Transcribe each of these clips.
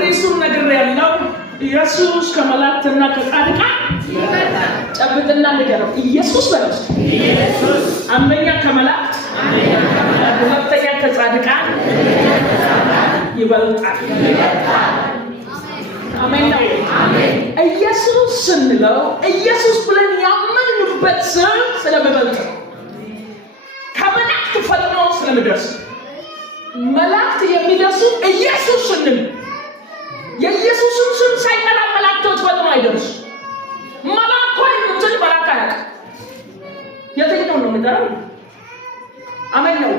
ርዕሱን ነግሬያለሁ። ኢየሱስ ከመላእክትና ከጻድቃን ይበልጣል። ጨብጥና ንገረው። ኢየሱስ በለው። አንደኛ ከመላእክት፣ ሁለተኛ ከጻድቃን ይበልጣል። አሜን ነው። ኢየሱስ ስንለው ኢየሱስ ብለን ያመንበት ስም ስለሚበልጥ ነው። ከመላእክት ፈጥኖ ስለሚደርስ መላእክት የሚደርሱ ኢየሱስ ስንል የኢየሱስን ስም ሳይጠራ መላእክቶች ፈጥኖ አይደርሱ። መላእክት ሆይ ምትል መላእክት አያውቅም። የትኛው ነው የሚጠራው? አሜን ነው።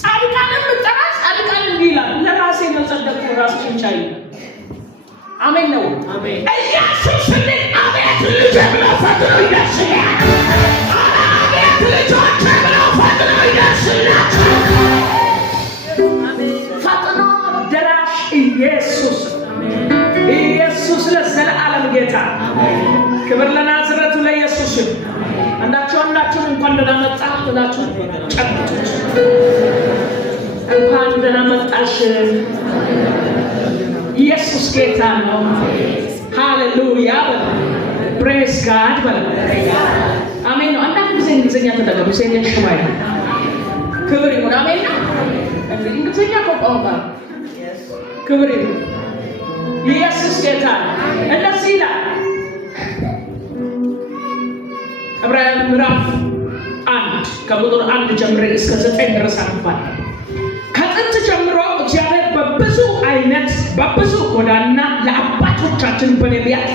ጻድቃንን የምጠራ ጻድቃን እንዲህ ይላል፣ ለራሴ መጸደቅ ራስሽን ቻይ። አሜን ነው። ኢየሱስ ስንል አቤት ልጅ ብለው ፈጥኖ ይደርስላል። አቤት ልጆች ብለው ፈጥኖ ይደርስላል። ፈጥኖ ደራሽ ኢየሱስ ኢየሱስ ለዘላለም ጌታ። ክብር ለናዝረቱ ለኢየሱስ ይሁን። አንዳችሁ እንኳን ደህና መጣህ ብላችሁ ጨብጡት። እንኳን ደህና መጣሽ። ኢየሱስ ጌታ ነው። ሃሌሉያ በሉ። ፕሬዝ ጋድ በሉ። አሜን ነው። አንዳንድ ጊዜ እንግሊዝኛ ተጠቀሙ። ሴኔሽ ማይ ክብር ይሁን። አሜን ነው። እንግሊዝኛ ቋንቋ ክብር ይሁን። ኢየሱስ ጌታ ነው። እንደዚህ ይላል ዕብራውያን ምዕራፍ 1 ከቁጥር 1 ጀምሮ እስከ 9 ድረስ አንባለን። ከጥንት ጀምሮ እግዚአብሔር በብዙ አይነት በብዙ ጎዳና ለአባቶቻችን በነቢያት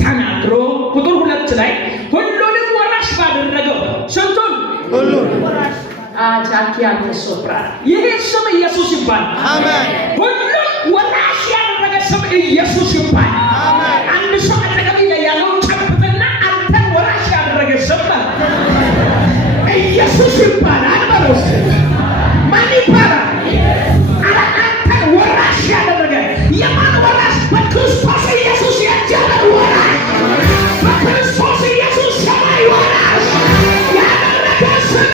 ተናግሮ ቁጥር 2 ላይ ሁሉንም ወራሽ ባደረገው ስንቱን ሁሉን ወራሽ አጫኪያ ተሶብራ ይሄ ስም ኢየሱስ ይባላል። አሜን። ሁሉን ወራሽ ያደረገ ስም ኢየሱስ ይባላል። አሜን። አንድ ሰው አጠገብ ያለው ጨብጥና አንተን ወራሽ ያደረገ ስም ኢየሱስ ይባላል ማለት ነው።